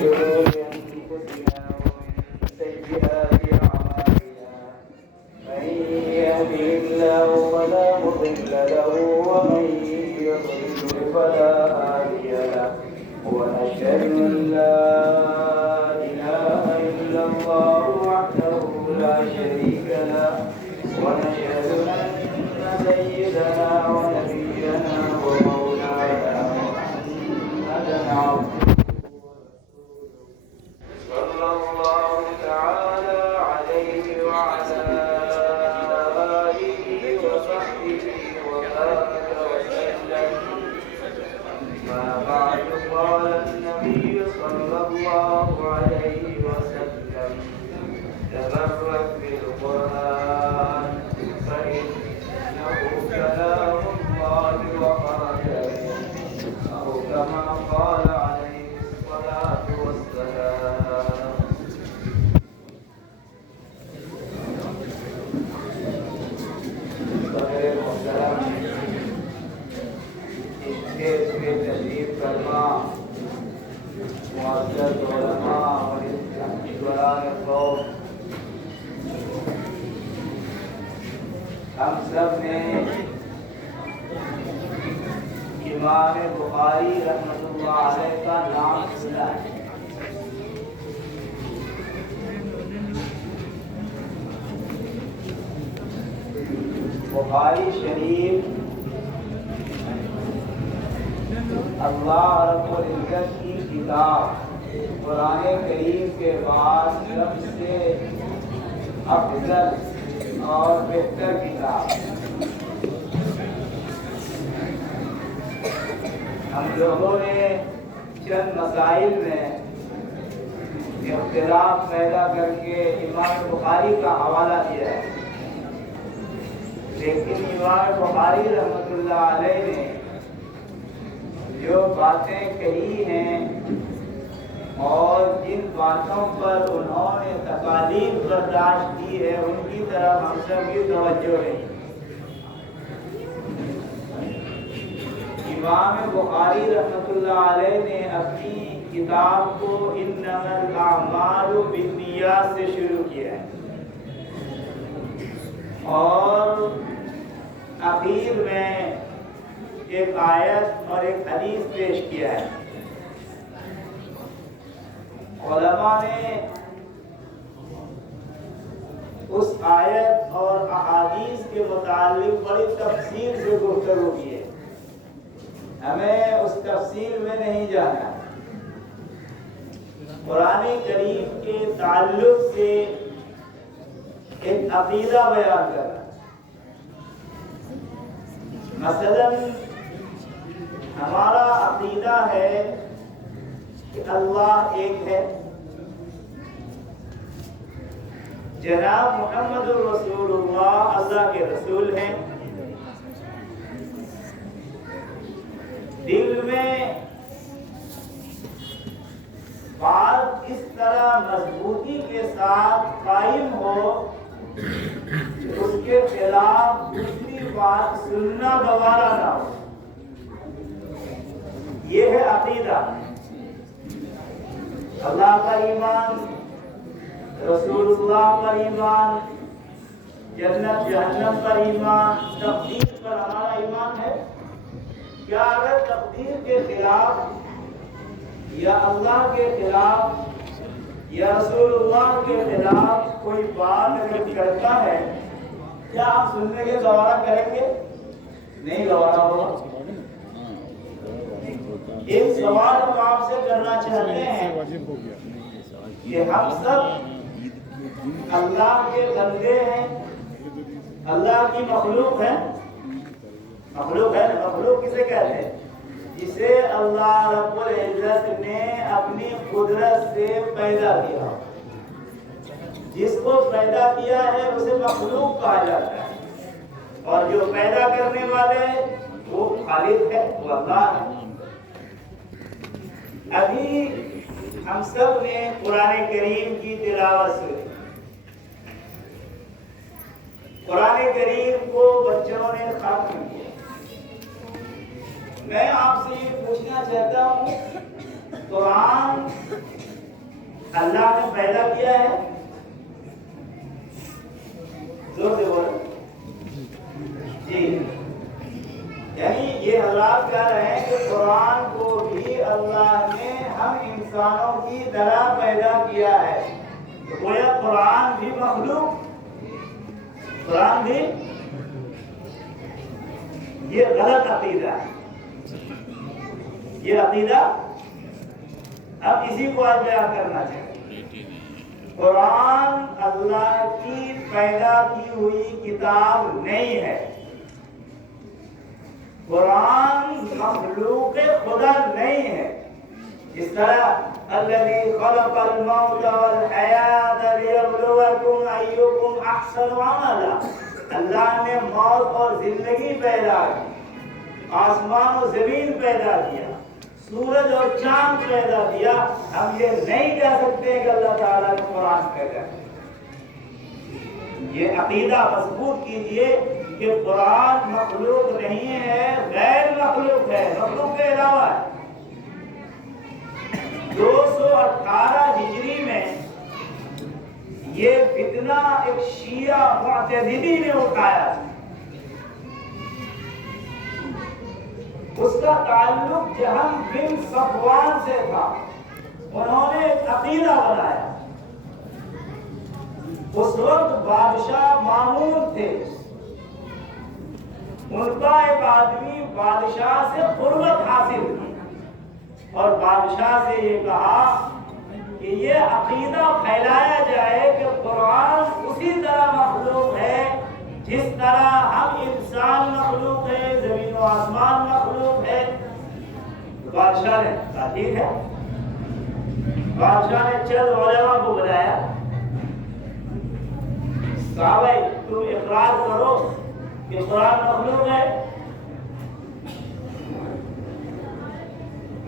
شرور أنفسنا ومن سيئات أعمالنا من يهده الله فلا مضل له ومن يضلل فلا هادي له ونشهد أن لا إله إلا الله وحده لا شريك له ونشهد أن سيدنا ونبينا ومولانا محمدا عبده صلى الله تعالى عليه وعلى آله وصحبه وبارك وسلم. ما بعد قال النبي صلى الله عليه وسلم: تبرك بالقرآن فإنه كلام الله وبركاته، أو كما قال عليه الصلاة والسلام. صدر محترم اسٹیج پہ تشریف فرما معزز علماء اور بران قوم، ہم سب نے امام بخاری رحمۃ اللہ علیہ کا نام سنا ہے۔ بخاری شریف اللہ رب العزت کی کتاب، قرآن کریم کے بعد سب سے افضل اور بہتر کتاب۔ ہم لوگوں نے چند مسائل میں اختلاف پیدا کر کے امام بخاری کا حوالہ دیا ہے، لیکن امام بخاری رحمۃ اللہ علیہ نے جو باتیں کہی ہیں اور جن باتوں پر انہوں نے تکالیف برداشت کی ہے، ان کی طرف ہم سب کی توجہ ہے۔ امام بخاری رحمۃ اللہ علیہ نے اپنی کتاب کو انما الاعمال بالنیات سے شروع کیا ہے اور آخر میں ایک آیت اور ایک حدیث پیش کیا ہے۔ علماء نے اس آیت اور احادیث کے متعلق بڑی تفصیل سے گفتگو کی ہے، ہمیں اس تفصیل میں نہیں جانا۔ قرآن کریم کے تعلق سے ایک عقیدہ بیان کرنا، مثلا ہمارا عقیدہ ہے کہ اللہ ایک ہے، جناب محمد الرسول اللہ اللہ کے رسول ہیں، دل میں بات اس طرح مضبوطی کے ساتھ قائم ہو کہ اس کے خلاف دوسری بات سننا گوارا نہ ہو، یہ ہے عقیدہ۔ اللہ پر ایمان، رسول اللہ پر ایمان، جنت جہنم پر ایمان، تقدیر پر ہمارا ایمان ہے۔ کیا اگر تقدیر کے خلاف یا اللہ کے خلاف یا رسول اللہ کے خلاف کوئی بات اگر کرتا ہے، کیا آپ سننے کے گوارا کریں گے؟ نہیں گوارا ہوگا۔ ایک سوال ہم آپ سے کرنا چاہتے ہیں کہ ہم سب اللہ کے بندے ہیں، اللہ کی مخلوق ہیں، مخلوق ہے نا؟ مخلوق کسے کہتے ہیں؟ جسے اللہ رب العزت نے اپنی قدرت سے پیدا کیا، جس کو پیدا کیا ہے اسے مخلوق کہا جاتا ہے، اور جو پیدا کرنے والے وہ خالق ہے، وہ اللہ ہے۔ ابھی ہم سب نے قرآن کریم کی تلاوت سنی، قرآن کریم کو بچوں نے ختم کیا۔ میں آپ سے یہ پوچھنا چاہتا ہوں، قرآن اللہ نے پیدا کیا ہے؟ زور سے بولو جی. یعنی یہ حضرات کہہ رہے ہیں کہ قرآن کو بھی اللہ نے ہم انسانوں کی طرح پیدا کیا ہے. تو گویا قرآن بھی مخلوق، قرآن بھی، یہ غلط عقیدہ ہے. یہ عقیدہ اب اسی کو آج بیان کرنا چاہیے. قرآن اللہ کی پیدا کی ہوئی کتاب نہیں ہے. قرآن مخلوق خدا نہیں ہے. اس طرح الذی خلق الموت والحیات لیبلوکم ایکم احسن عملا، اللہ نے موت اور زندگی پیدا کی، آسمان و زمین پیدا کیا، سورج اور چاند پیدا کیا. ہم یہ نہیں کہہ سکتے کہ اللہ تعالیٰ نے قرآن پیدا کیا. یہ عقیدہ مضبوط کیجئے کہ قرآن مخلوق نہیں ہے، غیر مخلوق ہے، مخلوق کے علاوہ ہے. 218 ہجری میں یہ فتنہ ایک شیعہ معتزلی نے اٹھایا. اس کا تعلق جہم بن صفوان سے تھا. انہوں نے ایک عقیدہ بنایا. اس وقت بادشاہ مامون تھے. ان کا ایک آدمی بادشاہ سے قربت حاصل کی اور بادشاہ سے یہ کہا کہ یہ عقیدہ پھیلایا جائے کہ قرآن اسی طرح مخلوق ہے جس طرح ہم انسان مخلوق ہے، زمین و آسمان مخلوق ہے. بادشاہ نے کہا ٹھیک ہے. بادشاہ نے چند علماء کو بلایا، کہا بھائی تم اقرار کرو کہ قرآن مخلوق ہے.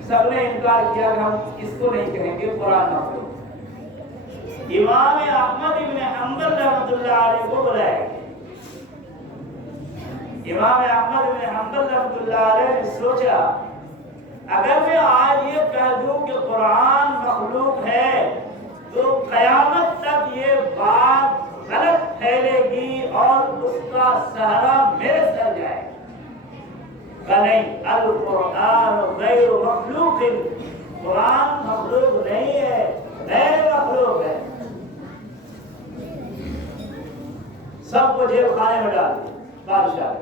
سب نے انکار کیا کہ ہم اس کو نہیں کہیں گے قرآن مخلوق. امام احمد ابن حنبل رحمۃ اللہ علیہ کو بلایا گیا. امام احمد ابن حنبل رحمۃ اللہ علیہ نے سوچا اگر میں آج یہ کہہ دوں کہ قرآن مخلوق ہے تو قیامت تک یہ بات غلط پھیلے گی اور اس کا سہرا میرے سر جائے گا. کہ نہیں، القرآن غیر مخلوق، قرآن مخلوق نہیں ہے، غیر مخلوق ہے. سب کو جیل خانے میں ڈال دیا بادشاہ.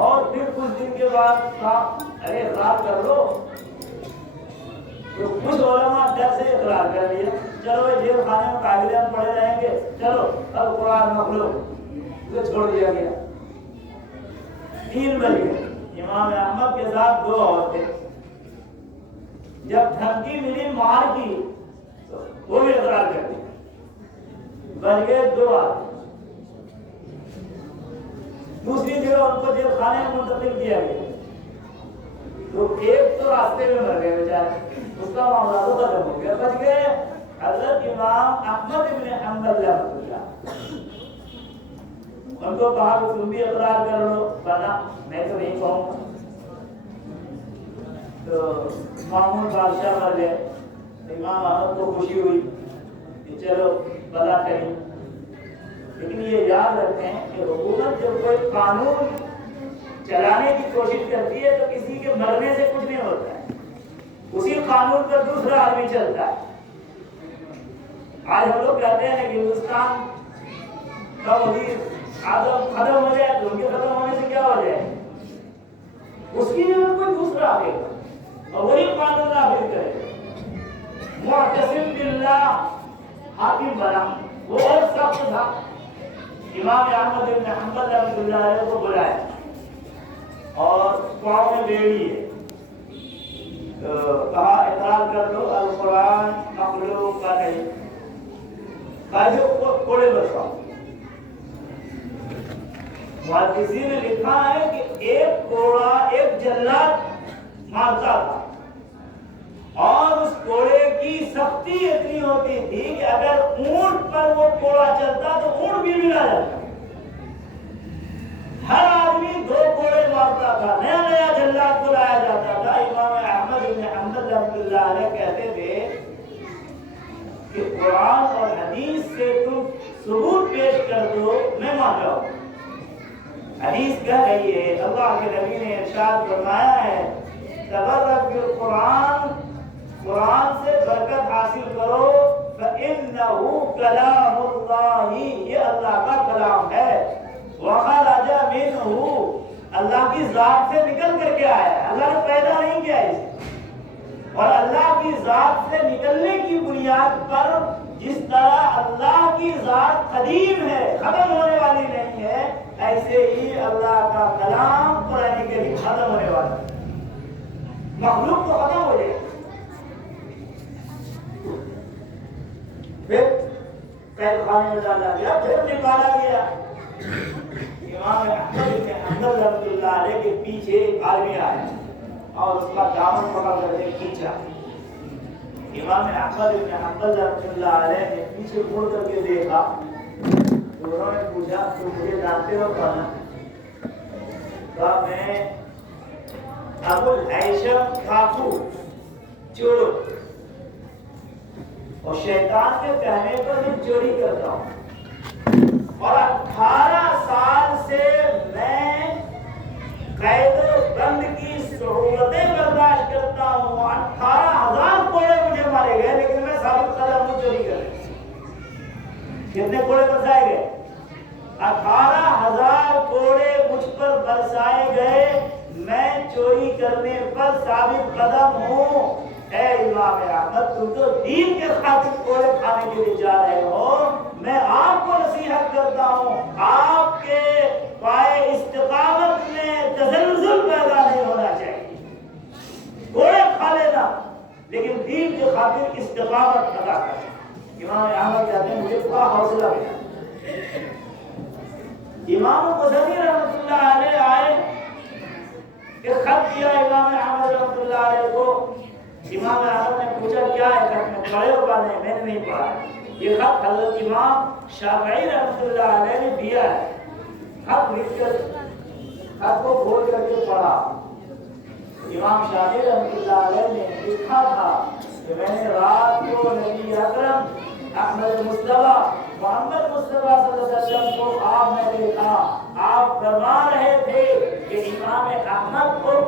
اور پھر کچھ دن کے بعد کہا ارے اقرار کر لو. تو کچھ علماء ڈر سے اقرار کر لیا. چلو جیل خانے میں کاغذات پڑے رہیں گے، چلو اب قرآن مخلوق، اسے چھوڑ دیا گیا. 3 بج گئے. امام احمد کے ساتھ 2 اور تھے. جب دھمکی ملی مار کی تو وہ بھی اقرار کر دیا. بج گئے 2 آدمی. دوسری جگہ ان کو جیل خانے میں منتقل کیا گیا. تو ایک تو راستے میں مر گئے بیچارے، اس کا معاملہ تو ختم ہو گیا. بچ گئے حضرت امام احمد ابن حنبل رحمۃ اللہ. ان کو کہا کہ تم بھی اقرار کر لو، ورنہ میں تو نہیں کہوں گا. تو مامون بادشاہ مر گئے. امام احمد کو خوشی ہوئی کہ چلو بلا کریں. لیکن یہ یاد رکھیں کہ حکومت جب کوئی قانون چلانے کی کوشش کرتی ہے تو کسی کے مرنے سے کچھ نہیں ہوتا ہے، اسی قانون پر دوسرا آدمی چلتا ہے. آج ہم لوگ کہتے ہیں کہ ہندوستان کا وزیر اعظم ختم ہو جائے تو ان کے ختم ہونے سے کیا ہو جائے، اس کی جگہ کوئی دوسرا آئے گا اور وہی قانون نافذ کرے گا. معتصم باللہ حاکم بنا، وہ اور سخت تھا. امام احمد بن حنبل رحمۃ اللہ علیہ کو بلایا اور پاؤں میں بیڑی ہے. تو کہا اقرار کر دو القرآن مخلوق کا نہیں. کوڑے بساؤ. محدثین نے لکھا ہے کہ ایک کوڑا ایک جلاد مارتا تھا اور اس کوڑے کی سختی اتنی ہوتی تھی کہ اگر اونٹ پر وہ کوڑا چلتا تو اونٹ بھی ملا جاتا. ہر آدمی 2 کوڑے مارتا تھا، نیا نیا جلاد کو لایا جاتا تھا. امام احمد بن حنبل رحمۃ اللہ علیہ کہتے تھے حدیث سے تم ثبوت پیش کر دو میں مان جاؤں. حدیث کہہ رہی ہے، اللہ کے نبی نے ارشاد فرمایا ہے تبرک بالقرآن، قرآن سے برکت حاصل کرو، فإنه کلام اللہ، یہ اللہ کا کلام ہے، وخرج منہ، اللہ کی ذات سے نکل کر کے آیا ہے، اللہ نے پیدا نہیں کیا اسے. اور اللہ کی ذات سے نکلنے کی بنیاد پر جس طرح اللہ کی ذات قدیم ہے، ختم ہونے والی نہیں ہے، ایسے ہی اللہ کا کلام قرآن کریم ختم ہونے والا ہے. مخلوق تو ختم ہو جائے. پھر قید خانے میں ڈالا گیا، پھر نکالا گیا. امام احمد بن حنبل رحمۃ اللہ علیہ کے پیچھے ایک آدمی آیا اور اس کا دامن پکڑ کر کے کھینچا. امام احمد بن حنبل رحمۃ اللہ علیہ نے پیچھے مڑ کر کے دیکھا تو انہوں نے پوچھا تم مجھے جانتے ہو کون؟ کہا میں ابو الہیثم کافو چور، اور شیطان کے کہنے پر میں چوری کرتا ہوں، اور 18 سال سے میں قید و بند کی صعوبتیں برداشت کرتا ہوں. 18,000 کوڑے مجھے مارے گئے لیکن میں ثابت قدم ہوں چوری کر رہا ہوں. کتنے کوڑے برسائے گئے؟ 18,000 کوڑے مجھ پر برسائے گئے، میں چوری کرنے پر ثابت قدم ہوں. اے امام احمد، تم تو دین کے خاطر کوڑے کھانے کے لیے جا رہے ہو، میں آپ کو نصیحت کرتا ہوں آپ کے پائے استقامت میں تزلزل پیدا نہیں ہونا چاہیے. کوڑے کھا لینا لیکن دین کے خاطر استقامت ادا کرنا. امام احمد کہتے ہیں مجھے بڑا حوصلہ ملا. امام غزنوی رحمۃ اللہ علیہ آئے کہ خط دیا امام احمد رحمۃ اللہ علیہ کو. امام احمد نے پوچھا کیا ہے خط میں، پڑھے ہو پڑھے؟ میں نے نہیں پڑھا. یہ خط حضرت امام شافعی رحمۃ اللہ علیہ نے دیا ہے. خط لکھ کر خط کو کھول کر کے پڑھا. امام شافعی رحمۃ اللہ علیہ نے لکھا تھا کہ میں نے رات کو نبی اکرم احمد مصطفیٰ محمد مصطفیٰ صلی اللہ علیہ وسلم کو خواب میں دیکھا. آپ فرما رہے تھے کہ امام احمد کو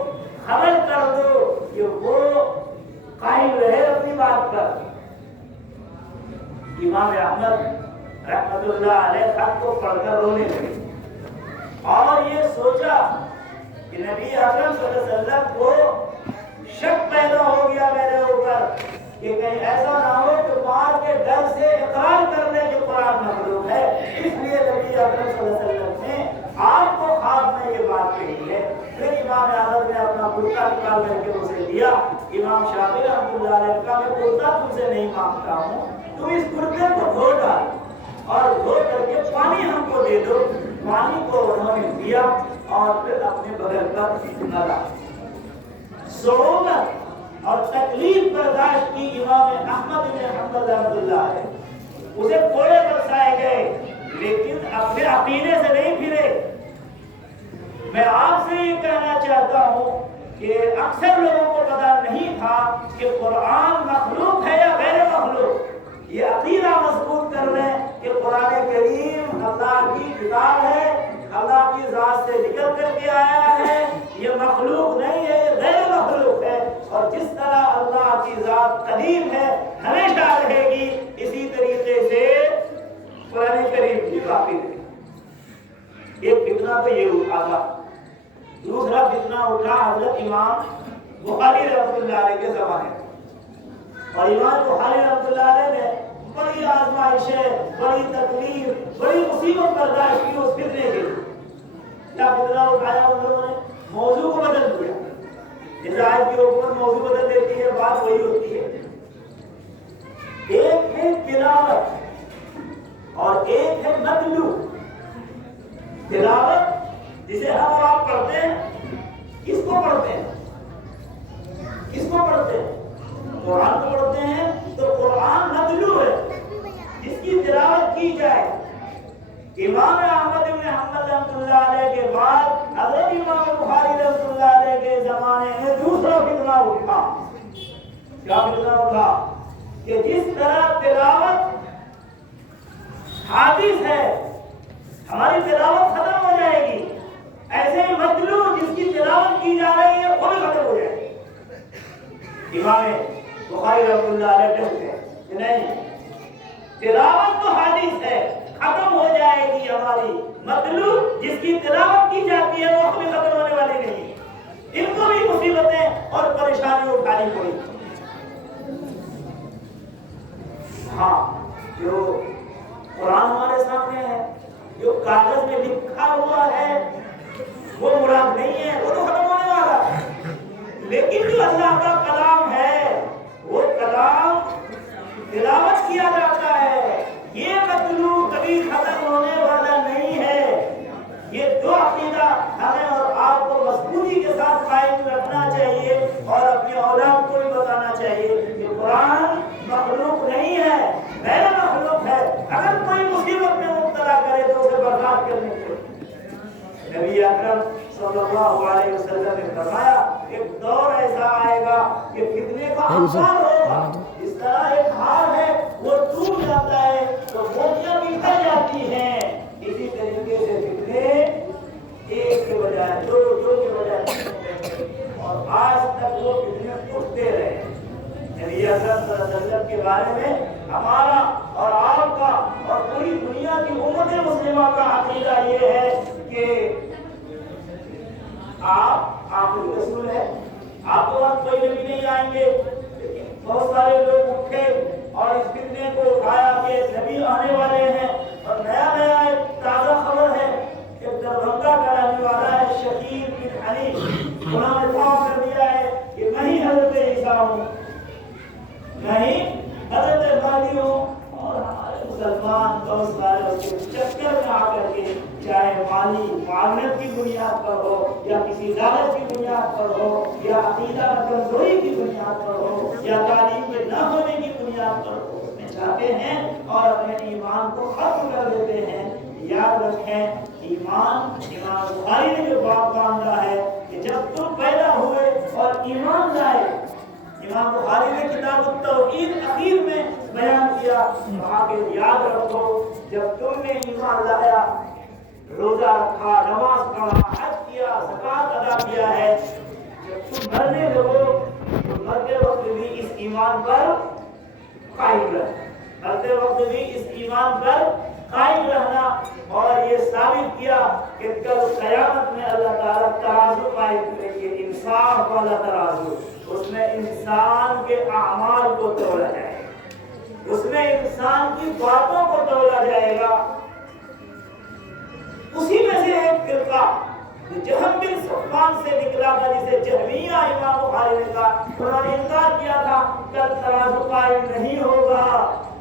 خبر کر دو کہ وہ قائم رہے اپنی بات پر. امام احمد رحمۃ اللہ علیہ خط کو پڑھ کر رونے لگے اور یہ سوچا کہ نبی اکرم صلی اللہ علیہ وسلم کو شک پیدا ہو گیا میرے اوپر کہ کہیں ایسا نہ ہو کہ مار کے ڈر سے اقرار کر لے کہ قرآن مخلوق ہے. اس لیے نبی اکرم صلی اللہ علیہ وسلم نے آپ کو خواب میں یہ بات کہی ہے. پھر امام احمد نے اپنا کرتا نکال کر کے اسے دیا. امام شافعی رحمۃ اللہ علیہ کا میں کرتا تم سے نہیں مانگتا ہوں، تم اس کرتے کو دھو ڈال اور دھو کر کے پانی ہم کو دے دو. پانی کو انہوں نے دیا اور پھر اپنے بغل پر ڈالا. صعوبت اور تکلیف برداشت کی امام احمد بن حنبل رحمۃ اللہ علیہ. اسے کوڑے برسائے گئے لیکن اپنے عقیدے سے نہیں پھرے. میں آپ سے یہ کہنا چاہتا ہوں کہ اکثر لوگوں کو پتا نہیں تھا کہ قرآن مخلوق ہے یا غیر مخلوق. یہ عقیدہ مضبوط کر لیں کہ قرآن کریم اللہ کی کتاب ہے، اللہ کی ذات سے نکل کر کے آیا ہے، یہ مخلوق نہیں ہے، یہ غیر مخلوق ہے. اور جس طرح اللہ کی ذات قدیم ہے، ہمیشہ رہے گی، اسی طریقے سے قرآن کریم کی باقی رہے. ایک فتنہ تو یہ اٹھا تھا. دوسرا فتنہ اٹھا حضرت امام بخاری رحمۃ اللہ علیہ کے زمانے میں. اور امام بخاری رحمۃ اللہ علیہ نے بڑی آزمائشیں، بڑی تکلیف، بڑی مصیبت برداشت کی اس فتنے کے لیے. کیا فتنہ اٹھایا ان لوگوں نے؟ موضوع کو بدل دیا. جس آیت کے اوپر موضوع بدل دیتی ہے بات وہی ہوتی ہے. ایک ہے تلاوت اور ایک ہے متلو. تلاوت جسے ہم اور آپ پڑھتے ہیں، کس کو پڑھتے ہیں؟ کس کو پڑھتے ہیں؟ قرآن کو پڑھتے ہیں. تو قرآن متلو ہے جس کی تلاوت کی جائے. امام احمد بن حنبل رحمۃ اللہ علیہ کے بعد حضرت امام بخاری رحمۃ اللہ علیہ کے زمانے میں دوسرا فتنہ اٹھا. کیا فتنہ اٹھا؟ کہ جس طرح تلاوت حادث ہے، ہماری تلاوت ختم ہو جائے گی، ایسے ہی مطلوب جس کی تلاوت کی جا رہی ہے وہ بھی ختم ہو جائے گی۔ امام بخاری رحمۃ اللہ علیہ کہتے ہیں کہ نہیں، تلاوت تو حادث ہے، ختم ہو جائے گی ہماری، مطلوب جس کی تلاوت کی جاتی ہے وہ کبھی ختم ہونے والی نہیں، ان کو بھی مصیبتیں اور پریشانیاں اٹھانی پڑی۔ ہاں، جو قرآن ہمارے سامنے ہے، جو کاغذ میں لکھا ہوا ہے وہ مراد نہیں ہے، وہ تو ختم ہونے والا ہے، لیکن جو اللہ کا کلام ہے وہ کلام تلاوت کیا جاتا ہے، یہ مطلوب کبھی ختم ہونے والا نہیں ہے۔ یہ دو عقیدہ ہمیں اور آپ کو مضبوطی کے ساتھ قائم رکھنا چاہیے اور اپنی اولاد کو بھی بتانا چاہیے کہ قرآن مخلوق نہیں ہے، غیر مخلوق ہے، اگر کوئی مصیبت میں مبتلا کرے تو اسے برداشت کرنے کے نبی اکرم صلی اللہ علیہ وسلم نے فرمایا ایک دور ایسا آئے گا کہ فتنے کا انبار ہوگا، اس طرح ایک ہار ہے وہ ٹوٹ جاتا ہے تو موتیاں بکھر جاتی ہیں، اسی طریقے سے فتنے ایک کے بجائے دو، دو کے بجائے اور آج تک وہ فتنے اٹھتے رہے۔ نبی اکرم صلی اللہ علیہ وسلم کے بارے میں ہمارا اور آپ کا اور پوری دنیا کی امت مسلمہ کا عقیدہ یہ ہے کہ آپ آخری رسول ہے، آپ کے بعد کوئی نبی نہیں آئیں گے، بہت سارے لوگ اٹھے اور اس فتنے کو اٹھایا کہ نبی آنے والے ہیں، اور نیا نیا ایک تازہ خبر ہے کہ دربھنگہ کا رہنے والا ہے شکیل بن علی، انہوں نے دعا کر دیا ہے کہ میں ہی حضرت عیسیٰ ہوں، میں ہی حضرت مہدی ہوں، اور ہمارے مسلمان بہت سارے اس کے چکر میں آ کر کے چاہے مالی معاونت کی بنیاد پر ہو یا کسی لالچ کی بنیاد پر ہو یا عقیدہ کمزوری کی بنیاد پر ہو یا تعلیم میں نہ ہونے کی بنیاد پر ہو، اس میں جاتے ہیں اور اپنے ایمان کو ختم کر دیتے ہیں۔ یاد رکھیں ایمان، امام بخاری نے جو باب باندھا ہے کہ جب تم پیدا ہوئے اور ایمان لائے، امام بخاری نے کتاب التوحید اخیر میں بیان کیا، کہا کہ یاد رکھو جب تم نے ایمان لایا، روزہ رکھا، نماز پڑھا، حج کیا، زکات ادا کیا ہے، جب تم مرنے لگو تو مرتے وقت بھی اس ایمان پر قائم رہنا، مرتے وقت بھی اس ایمان پر قائم رہنا، اور یہ ثابت کیا کہ کل قیامت میں اللہ تعالیٰ ترازو قائم کریں گے، انصاف والا ترازو، اس میں انسان کے اعمال کو تولا جائے گا، اس میں انسان کی باتوں کو تولا جائے گا۔ اسی میں سے ایک فرقہ جو جہم بن صفوان سے نکلا تھا، جسے جہمیہ امام بخاری نے کہا، انہوں نے انکار کیا تھا کل ترازو قائم نہیں ہوگا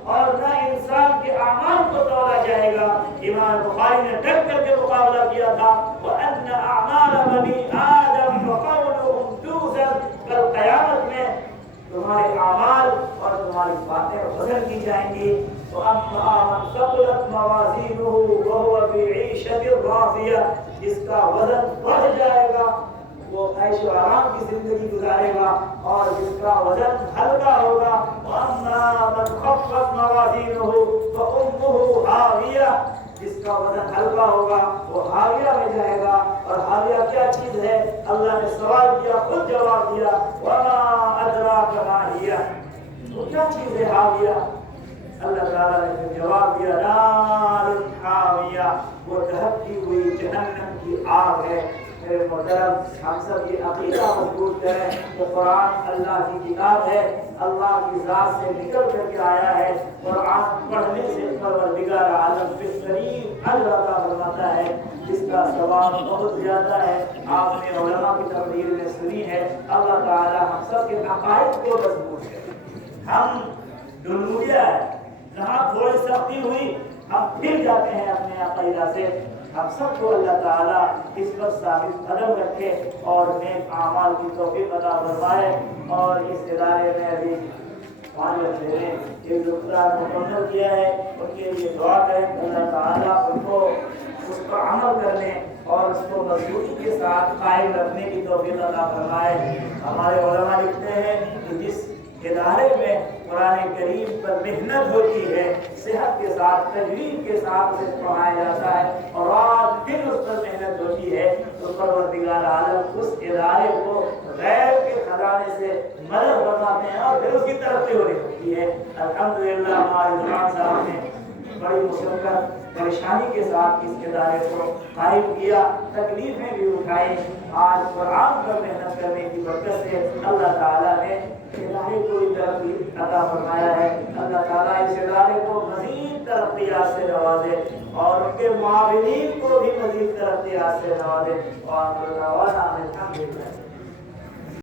اور نہ انسان کے اعمال کو تولا جائے گا۔ امام بخاری نے ڈٹ کر کے مقابلہ کیا تھا، وَأَنَّ أَعْمَالَ بَنِي آدَمَ وَقَوْلُهُمْ تُوزَنُ، کل قیامت میں تمہارے اعمال اور تمہاری باتیں وزن کی جائیں گی۔ وَأَمَّا مَنْ ثَقُلَتْ مَوَازِينُهُ وَهُوَ فِي عِيشَةٍ رَاضِيَةٍ، جس کا وزن بڑھ جائے گا وہ عیش و آرام کی زندگی گزارے گا، اور جس کا وزن ہلکا ہوگا وَأَمَّا مَنْ خَفَّتْ مَوَازِينُهُ فَأُمُّهُ هَاوِيَةٌ، جس کا وزن ہلکا ہوگا وہ ہاویہ میں جائے گا۔ اور ہاویہ کیا چیز ہے؟ اللہ نے سوال کیا، خود جواب دیا، وَمَا أَدْرَاكَ مَا هِيَ، وہ کیا چیز ہے ہاویہ؟ اللہ تعالیٰ نے پھر جواب دیا، نار حاویہ، وہ دہکتی ہوئی جہنم کی آگ ہے۔ میرے محترم، ہم سب یہ عقیدہ مضبوط کریں کہ قرآن اللہ کی کتاب ہے، اللہ کی ذات سے نکل کر کے آیا ہے، قرآن پڑھنے سے پروردگار عالم بہترین اجر عطا فرماتا ہے، جس کا ثواب بہت زیادہ ہے۔ آپ نے علماء کی تقریر میں سنی ہے، اللہ تعالیٰ ہم سب کے عقائد کو مضبوط کرے۔ ہم ڈلموڈیا ہے، جہاں تھوڑی سختی ہوئی ہم پھر جاتے ہیں اپنے عقیدہ سے۔ ہم سب کو اللہ تعالیٰ اس پر ثابت قدم رکھے اور نیک اعمال کی توفیق عطا فرمائے۔ اور اس ادارے میں ابھی 5 بچے نے ایک دکترا مکمل کیا ہے، ان کے لیے دعا کریں کہ اللہ تعالیٰ ان کو اس پر عمل کرنے اور اس کو مضبوطی کے ساتھ قائم رکھنے کی توفیق عطا فرمائے۔ ہمارے علماء لکھتے ہیں کہ جس ادارے میں قرآن کریم پر محنت ہوتی ہے، صحت کے ساتھ تجوید کے ساتھ اسے پڑھایا جاتا ہے اور رات دن اس پر محنت ہوتی ہے، تو پروردگار عالم اس ادارے کو غیب کے خزانے سے مدد بناتے ہیں اور پھر اس کی ترقی ہو رہی ہوتی ہے۔ الحمدللہ ہمارے عثمان صاحب نے بڑی مشقت پریشانی کے ساتھ اس ادارے کو قائم کیا، تکلیفیں بھی اٹھائی، آج قرآن پر محنت کرنے کی برکت سے اللہ تعالیٰ نے ادارے کو ترقی عطا فرمایا ہے۔ اللہ تعالیٰ اس ادارے کو مزید ترقیات سے نوازے اور ان کے معاونین کو بھی مزید ترقیات سے نوازے اور الحمدللہ